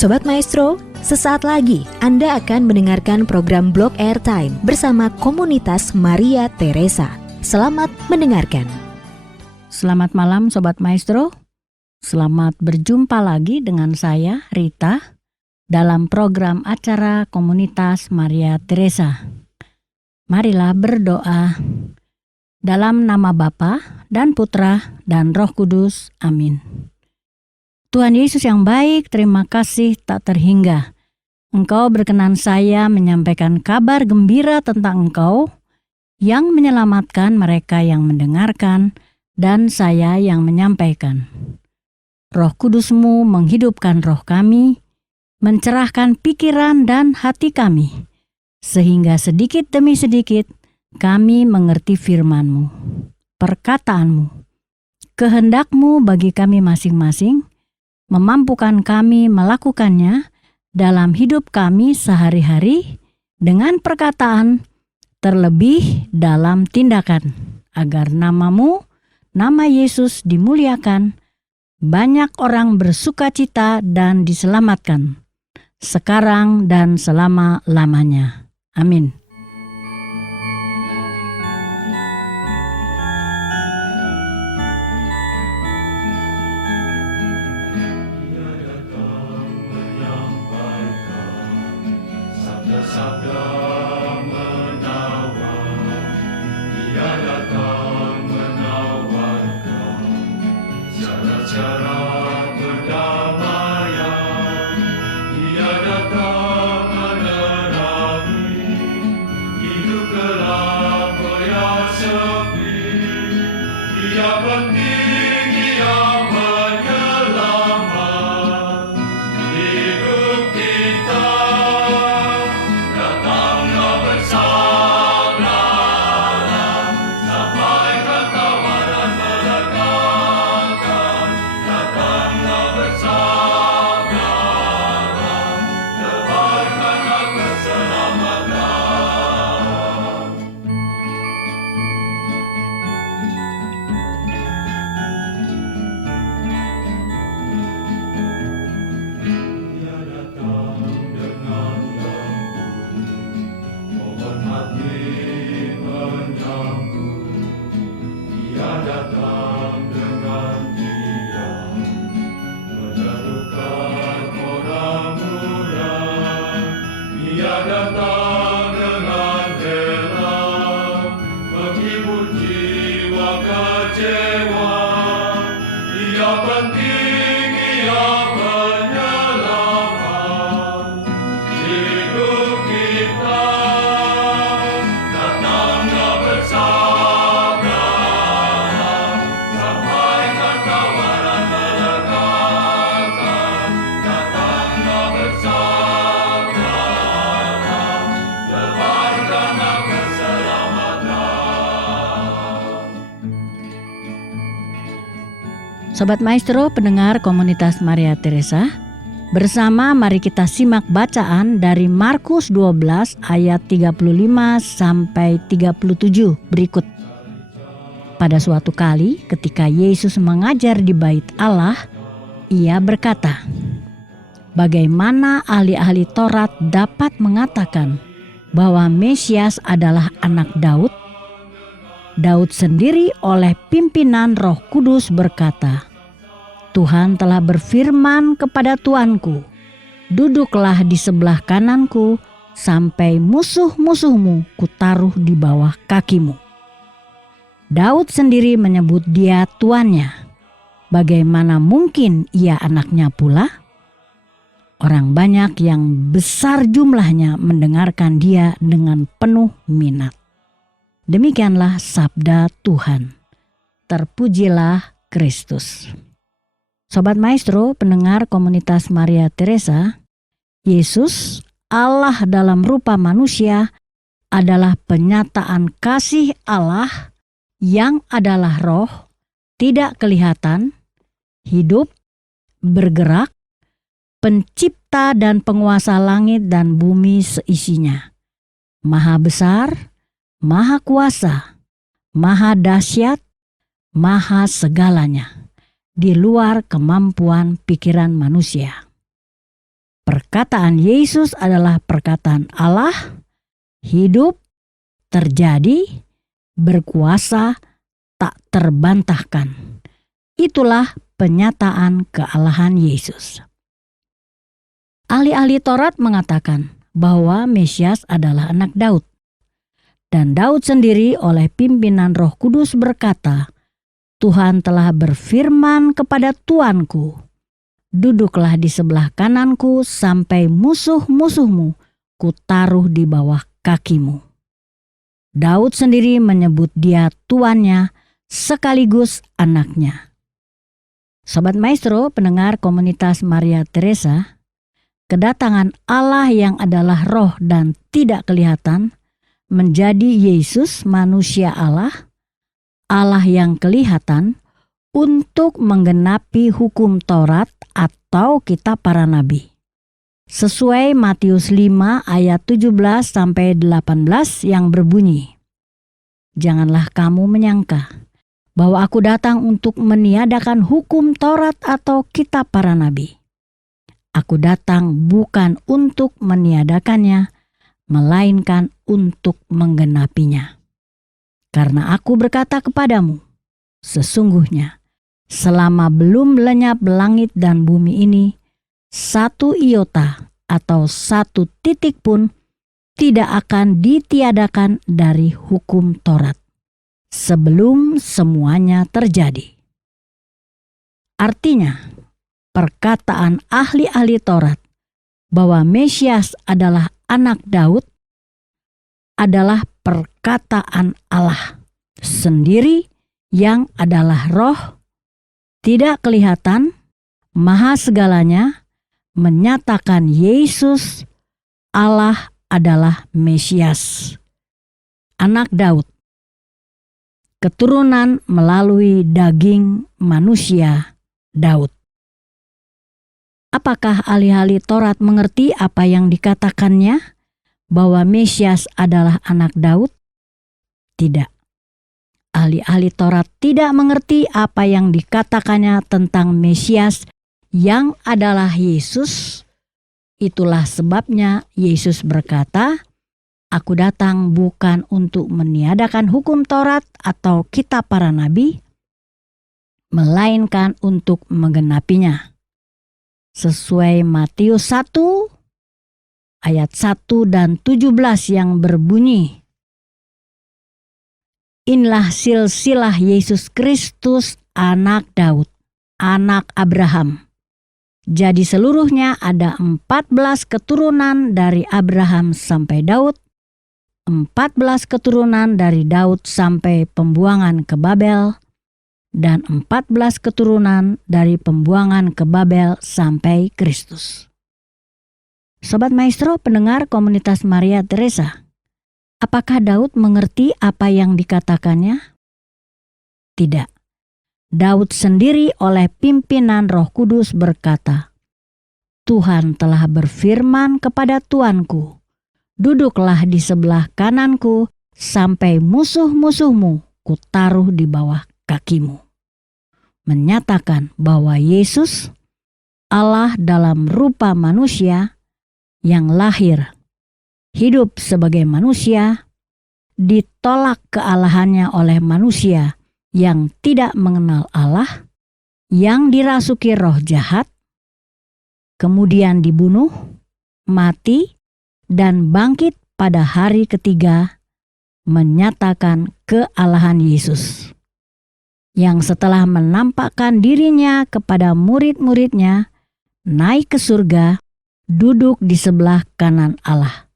Sobat Maestro, sesaat lagi Anda akan mendengarkan program Blog Airtime bersama komunitas Maria Teresa. Selamat mendengarkan. Selamat malam Sobat Maestro. Selamat berjumpa lagi dengan saya, Rita, dalam program acara komunitas Maria Teresa. Marilah berdoa. Dalam nama Bapa dan Putra dan Roh Kudus. Amin. Tuhan Yesus yang baik, terima kasih tak terhingga. Engkau berkenan saya menyampaikan kabar gembira tentang Engkau yang menyelamatkan mereka yang mendengarkan dan saya yang menyampaikan. Roh Kudus-Mu menghidupkan roh kami, mencerahkan pikiran dan hati kami, sehingga sedikit demi sedikit kami mengerti firman-Mu, perkataan-Mu, kehendak-Mu bagi kami masing-masing, memampukan kami melakukannya dalam hidup kami sehari-hari dengan perkataan, terlebih dalam tindakan, agar nama-Mu, nama Yesus dimuliakan, banyak orang bersukacita dan diselamatkan, sekarang dan selama-lamanya. Amin. Sobat Maestro, pendengar komunitas Maria Teresa, bersama mari kita simak bacaan dari Markus 12 ayat 35 sampai 37 berikut. Pada suatu kali ketika Yesus mengajar di bait Allah, ia berkata, "Bagaimana ahli-ahli Taurat dapat mengatakan bahwa Mesias adalah anak Daud? Daud sendiri oleh pimpinan Roh Kudus berkata, Tuhan telah berfirman kepada Tuanku, duduklah di sebelah kananku sampai musuh-musuhmu kutaruh di bawah kakimu." Daud sendiri menyebut dia tuannya. Bagaimana mungkin ia anaknya pula? Orang banyak yang besar jumlahnya mendengarkan dia dengan penuh minat. Demikianlah sabda Tuhan. Terpujilah Kristus. Sobat Maestro, pendengar komunitas Maria Teresa, Yesus, Allah dalam rupa manusia, adalah penyataan kasih Allah yang adalah roh, tidak kelihatan, hidup, bergerak, pencipta dan penguasa langit dan bumi seisinya. Maha besar, maha kuasa, maha dahsyat, maha segalanya, di luar kemampuan pikiran manusia. perkataan Yesus adalah perkataan Allah, hidup, terjadi, berkuasa, tak terbantahkan. Itulah penyataan kealahan Yesus. Ahli-ahli Taurat mengatakan bahwa Mesias adalah anak Daud. Dan Daud sendiri oleh pimpinan Roh Kudus berkata, Tuhan telah berfirman kepada Tuanku, duduklah di sebelah kananku sampai musuh-musuhmu kutaruh di bawah kakimu. Daud sendiri menyebut dia tuannya sekaligus anaknya. Sobat Maestro, pendengar komunitas Maria Teresa, kedatangan Allah yang adalah roh dan tidak kelihatan menjadi Yesus manusia Allah, Allah yang kelihatan untuk menggenapi hukum Taurat atau kitab para nabi. Sesuai Matius 5 ayat 17-18 yang berbunyi, janganlah kamu menyangka bahwa aku datang untuk meniadakan hukum Taurat atau kitab para nabi. Aku datang bukan untuk meniadakannya, melainkan untuk menggenapinya. Karena aku berkata kepadamu, sesungguhnya selama belum lenyap langit dan bumi ini, satu iota atau satu titik pun tidak akan ditiadakan dari hukum Taurat sebelum semuanya terjadi. Artinya, perkataan ahli-ahli Taurat bahwa Mesias adalah anak Daud adalah perkataan Allah sendiri yang adalah roh, tidak kelihatan, maha segalanya, menyatakan Yesus Allah adalah Mesias, anak Daud, keturunan melalui daging manusia Daud. Apakah ahli-ahli Taurat mengerti apa yang dikatakannya bahwa Mesias adalah anak Daud? Tidak. Ahli-ahli Taurat tidak mengerti apa yang dikatakannya tentang Mesias yang adalah Yesus. Itulah sebabnya Yesus berkata, aku datang bukan untuk meniadakan hukum Taurat atau kitab para nabi, melainkan untuk menggenapinya. Sesuai Matius 1 ayat 1 dan 17 yang berbunyi, inilah silsilah Yesus Kristus anak Daud, anak Abraham. Jadi seluruhnya ada 14 keturunan dari Abraham sampai Daud, 14 keturunan dari Daud sampai pembuangan ke Babel, dan 14 keturunan dari pembuangan ke Babel sampai Kristus. Sobat Maestro, pendengar komunitas Maria Teresa, apakah Daud mengerti apa yang dikatakannya? Tidak. Daud sendiri oleh pimpinan Roh Kudus berkata, Tuhan telah berfirman kepada Tuanku, duduklah di sebelah kananku sampai musuh-musuhmu kutaruh di bawah kakimu. Menyatakan bahwa Yesus, Allah dalam rupa manusia yang lahir, hidup sebagai manusia, ditolak kealahannya oleh manusia yang tidak mengenal Allah, yang dirasuki roh jahat, kemudian dibunuh, mati, dan bangkit pada hari ketiga, menyatakan kealahan Yesus, yang setelah menampakkan dirinya kepada murid-muridnya, naik ke surga, duduk di sebelah kanan Allah,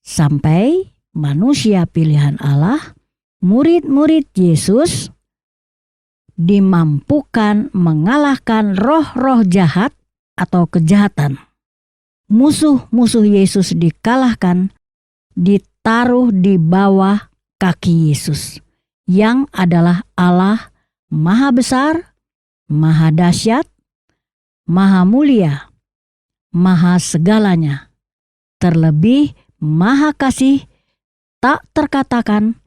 sampai manusia pilihan Allah, murid-murid Yesus, dimampukan mengalahkan roh-roh jahat atau kejahatan. Musuh-musuh Yesus dikalahkan, ditaruh di bawah kaki Yesus, yang adalah Allah Maha Besar, Maha Dahsyat, Maha Mulia, Maha Segalanya, terlebih Maha Kasih, tak terkatakan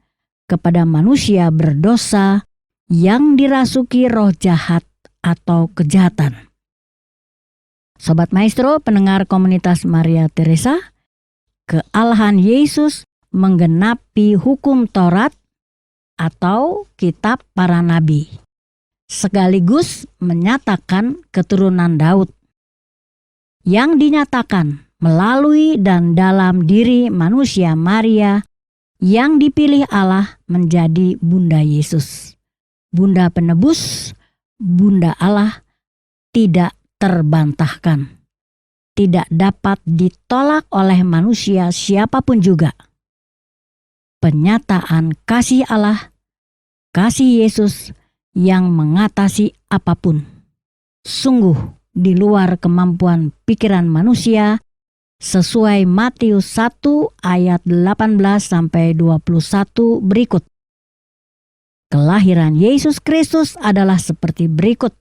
kepada manusia berdosa yang dirasuki roh jahat atau kejahatan. Sobat Maestro, pendengar komunitas Maria Teresa, kealahan Yesus menggenapi hukum Taurat atau kitab para nabi, sekaligus menyatakan keturunan Daud yang dinyatakan melalui dan dalam diri manusia Maria yang dipilih Allah menjadi Bunda Yesus. Bunda penebus, Bunda Allah, tidak terbantahkan, tidak dapat ditolak oleh manusia siapapun juga. Penyataan kasih Allah, kasih Yesus yang mengatasi apapun, sungguh di luar kemampuan pikiran manusia, sesuai Matius 1 ayat 18-21 berikut. Kelahiran Yesus Kristus adalah seperti berikut.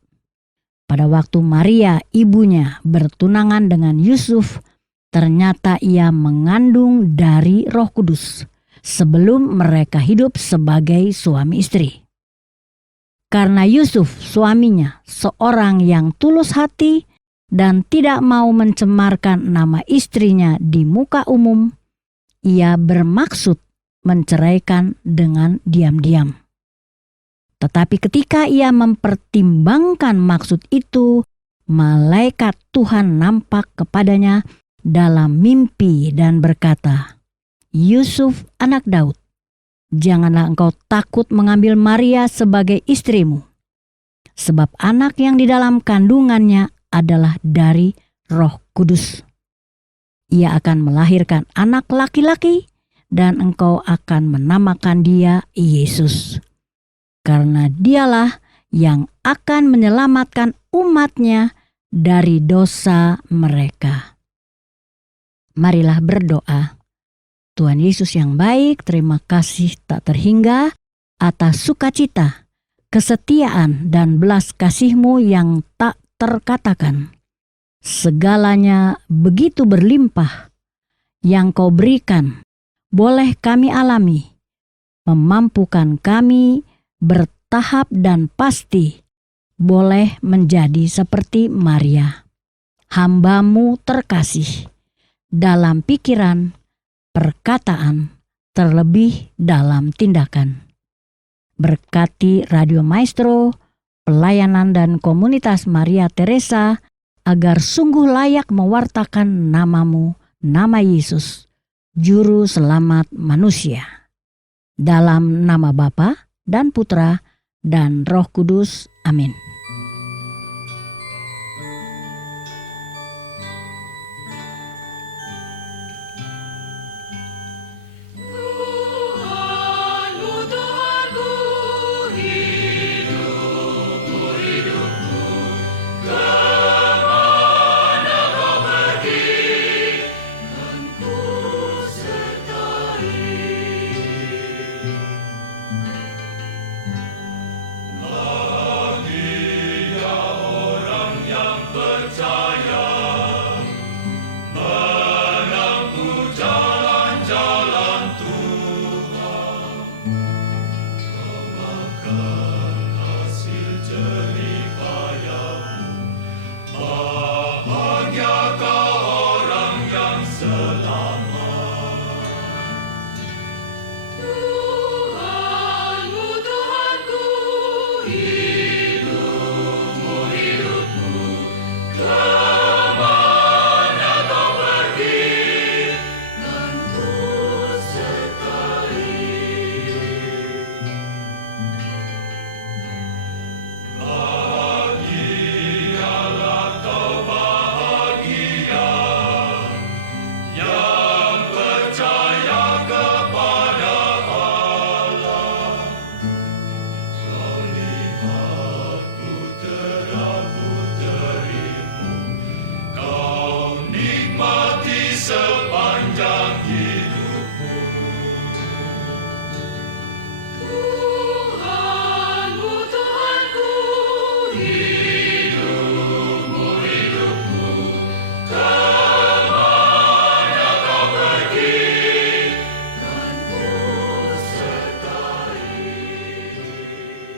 Pada waktu Maria, ibunya, bertunangan dengan Yusuf, ternyata ia mengandung dari Roh Kudus sebelum mereka hidup sebagai suami istri. Karena Yusuf, suaminya, seorang yang tulus hati dan tidak mau mencemarkan nama istrinya di muka umum, ia bermaksud menceraikan dengan diam-diam. Tetapi ketika ia mempertimbangkan maksud itu, malaikat Tuhan nampak kepadanya dalam mimpi dan berkata, "Yusuf, anak Daud, janganlah engkau takut mengambil Maria sebagai istrimu, sebab anak yang di dalam kandungannya adalah dari Roh Kudus. Ia akan melahirkan anak laki-laki dan engkau akan menamakan dia Yesus. Karena dialah yang akan menyelamatkan umatnya dari dosa mereka." Marilah berdoa. Tuhan Yesus yang baik, terima kasih tak terhingga atas sukacita, kesetiaan, dan belas kasih-Mu yang tak terkatakan. Segalanya begitu berlimpah yang Kau berikan, boleh kami alami, memampukan kami bertahap dan pasti boleh menjadi seperti Maria, hamba-Mu terkasih, dalam pikiran, perkataan, terlebih dalam tindakan. Berkati Radio Maestro, pelayanan dan komunitas Maria Teresa, agar sungguh layak mewartakan nama-Mu, nama Yesus, Juru Selamat manusia. Dalam nama Bapa dan Putra dan Roh Kudus. Amin.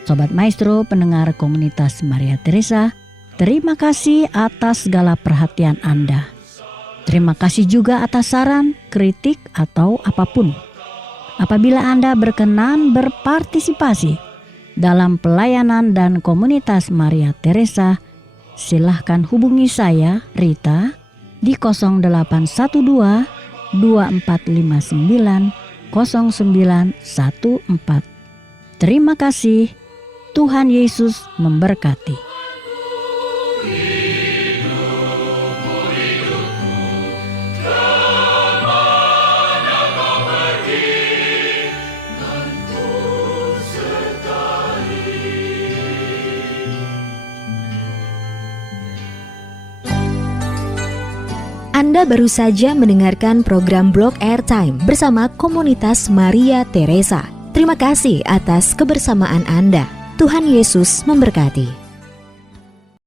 Sobat Maestro, pendengar komunitas Maria Teresa, Terima kasih atas segala perhatian Anda. Terima kasih juga atas saran, kritik, atau apapun. Apabila Anda berkenan berpartisipasi dalam pelayanan dan komunitas Maria Teresa, silahkan hubungi saya, Rita, di 0812 2459 0914. Terima kasih. Tuhan Yesus memberkati. Anda baru saja mendengarkan program Blog Airtime bersama komunitas Maria Teresa. Terima kasih atas kebersamaan Anda. Tuhan Yesus memberkati.